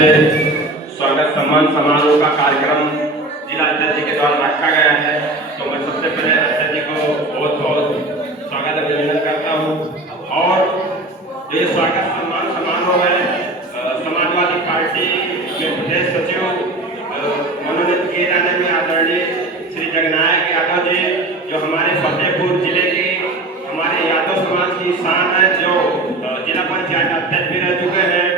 स्वागत सम्मान समारोह का कार्यक्रम जिला अध्यक्ष के द्वारा रखा गया है, तो मैं सबसे पहले अध्यक्ष को बहुत बहुत स्वागत अभिनंदन करता हूं। और ये स्वागत सम्मान समारोह है समाजवादी पार्टी में प्रदेश सचिव मनोनीत किए जाने में आदरणीय श्री जगन्नाथ यादव जी, जो हमारे फतेहपुर जिले के हमारे यादव समाज की शान है, जो जिला पंचायत अध्यक्ष भी रह चुके हैं,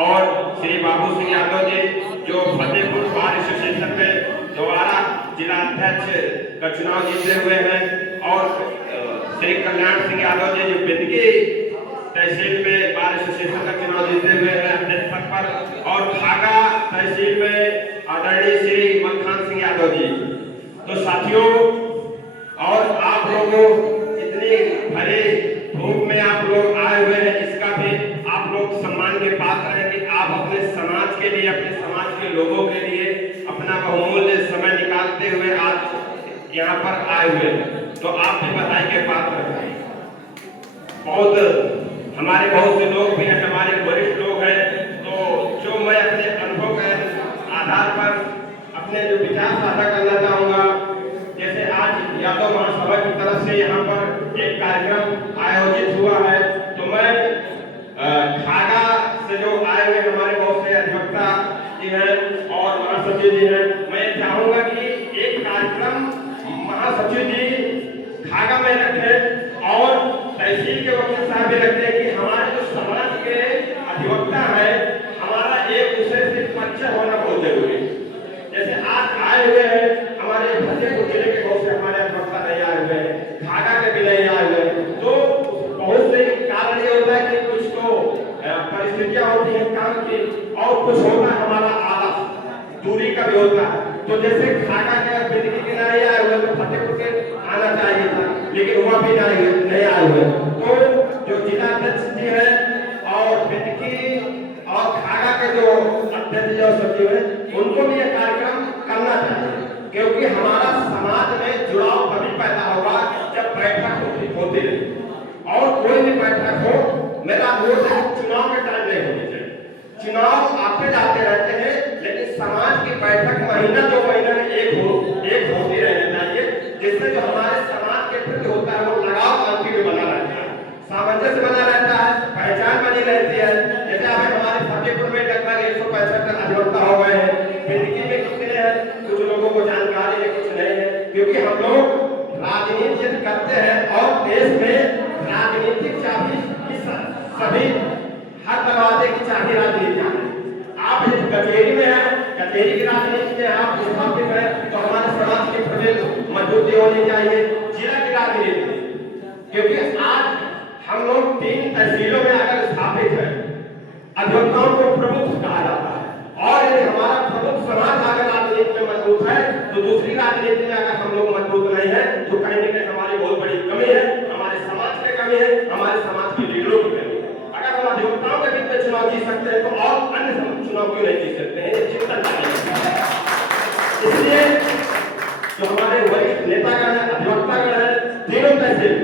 और श्री बाबू सिंह यादव जी जो फतेहपुर बार एसोसिएशन में दोबारा जिला अध्यक्ष का चुनाव जीते हुए हैं, और श्री कल्याण सिंह यादव जी जो बिंदगी तहसील में बार एसोसिएशन का चुनाव जीते हुए हैं अध्यक्ष पद पर, और खागा तहसील में आदरणीय श्री मलखान सिंह यादव जी। तो साथियों, और आप लोगों इतनी भरे धूप में आप लोग आए हुए हैं, इसका भी आप लोग सम्मान के पात्र हैं कि आप अपने समाज के लिए, अपने समाज के लोगों के लिए अपना बहुमूल्य समय निकालते हुए आज यहाँ पर आए हुए हैं, तो आप भी बधाई के पात्र हैं। हमारे बहुत से लोग भी हैं, हमारे वरिष्ठ लोग हैं, तो जो मैं अपने अनुभव के आधार पर अपने जो विचार साझा करना चाहूँगा, जैसे आज यादव महासभा की तरफ से यहाँ पर एक कार्यक्रम आयोजित हुआ है, तो मैं खागा से जो आए हुए हमारे बहुत से अधिवक्ता जी हैं और महासचिव जी हैं, मैं चाहूंगा कि एक कार्यक्रम महासचिव जी खागा में रखें और तहसील के वकील साहब भी रखें कि हमारे जो समाज के अधिवक्ता है, हमारा एक दूसरे से परिचय होना बहुत जरूरी है। जैसे आज आए हुए हैं हमारे फतेहपुर जिले के बहुत से हमारे अधिवक्ता नहीं आए हुए हैं, खागा के भी नहीं आए हुए, तो बहुत से कारण ये होता है कि कुछ तो परिस्थितियां होती हैं काम की, और कुछ होता है हमारा आलस, दूरी का भी होता है। तो जैसे खागा के बिंदगी के नहीं आए हुए तो फतेहपुर के आना चाहिए था, लेकिन वहाँ भी नहीं आए हुए, तो जो जिला अध्यक्ष जी है और बिंदगी और खागा के जो अध्यक्ष और सचिव है, उनको भी यह कार्यक्रम करना चाहिए, क्योंकि हमारा समाज में जुड़ाव तभी पैदा होगा जब बैठक होती रहे, और कोई भी बैठक हो, मेरा वोट है चुनाव के टाइम नहीं होनी चाहिए। चुनाव आते जाते रहते हैं, लेकिन समाज की बैठक महीना 2 महीना में एक होती रहनी चाहिए, जिससे जो हमारे समाज के प्रति होता है वो लगाव शांति में बना रहता है, सामंजस्य बना रहता है, पहचान बनी रहती है। जैसे अभी हमारे फतेहपुर में लगभग 165 अधिवक्ता हो गए हैं, बिंदगी में कितने हैं कुछ लोगों को जानकारी है, कुछ नहीं है, क्योंकि हम लोग राजनीति करते हैं और देश में राजनीतिक चाबी सभी हर दरवाजे की चाबी राजनीति है। आप एक कचहरी में हैं, कचहरी की राजनीति में आप स्थापित हैं, तो हमारे समाज की प्रबल मजबूती होनी चाहिए जिला की राजनीति, क्योंकि आज हम लोग 3 तहसीलों में अगर स्थापित हैं, अधिवक्ताओं को प्रमुख कहा जाता है, और यदि हमारा प्रमुख समाज अगर राजनीति में मजबूत है, तो दूसरी राजनीति में अगर हम लोग मजबूत नहीं है, तो कहीं न कहीं हमारी बहुत बड़ी कमी है, हमारे समाज में कमी है, हमारे समाज के लीडरों की कमी है। अगर हम अधिवक्ताओं के बीच में चुनाव जीत सकते हैं, तो और अन्य चुनाव क्यों नहीं जीत सकते हैं, ये चिंतन चाहिए। इसलिए जो हमारे वरिष्ठ नेतागण है, अधिवक्तागण है, तीनों तहसील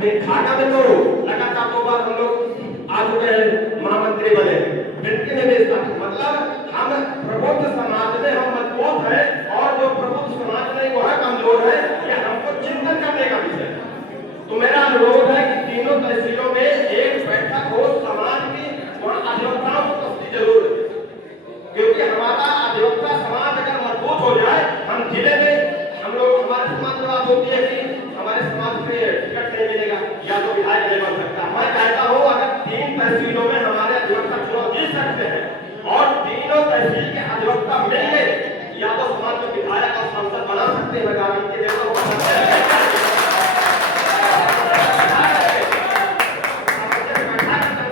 में खागा में तो लगातार 2 बार हम लोग आ चुके हैं, महामंत्री बने, बिंदगी में भी मतलब हम प्रबुद्ध समाज में हम मजबूत है, और जो प्रबुद्ध समाज में वो है कमजोर है, ये हमको चिंतन करने का विषय है। तो मेरा अनुरोध है कि तीनों तहसीलों में एक बैठक हो समाज की, वहाँ अधिवक्ताओं को उपस्थिति जरूर है, क्योंकि हमारा अधिवक्ता समाज अगर मजबूत हो जाए, हम जिले में हम लोग हमारे समाज में बात होती है कि हमारे समाज में टिकट नहीं मिलेगा या तो विधायक नहीं बन सकता। मैं कहता हूँ अगर 3 तहसीलों में हमारे अधिवक्ता चुनाव जीत सकते हैं और तीनों तहसील के अधिवक्ता मिलकर या तो समाज में विधायक और सांसद बना सकते हैं, गारंटी देता हूँ।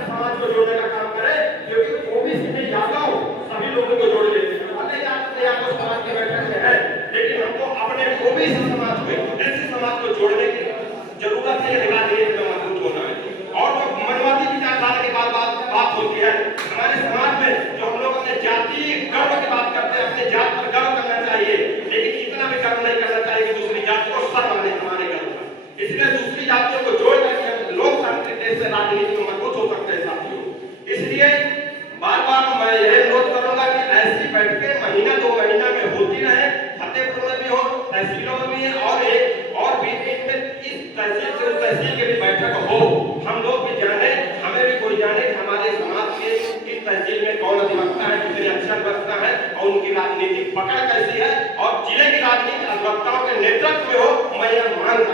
समाज को जोड़ने का काम करे, क्योंकि ओबीसी में यादव सभी लोगों को जोड़ लेते हैं, यादव समाज के बैठक में है, लेकिन हमको अपने ओबीसी समाज को, ऐसे समाज को जोड़ने की जरूरत है, राजनीति में मजबूत होना है। और जो मनवादी विचारधारा की बात होती है हमारे समाज में, जो हम लोग अपने जाति गर्व की बात करते हैं, अपने जात पर गर्व करना चाहिए, लेकिन इतना भी गर्व नहीं करना चाहिए कि दूसरी जाति को सर माने हमारे गर्व तहसीलों में और एक और भी इस तहसील से उस तहसील की भी बैठक हो, हम लोग भी जाने, हमें भी कोई जाने कि हमारे समाज के इस तहसील में कौन अधिवक्ता है, कितने अक्षर बचता है और उनकी राजनीतिक पकड़ कैसी है और जिले की राजनीति अधिवक्ताओं के नेतृत्व में हो। मैं यह मांग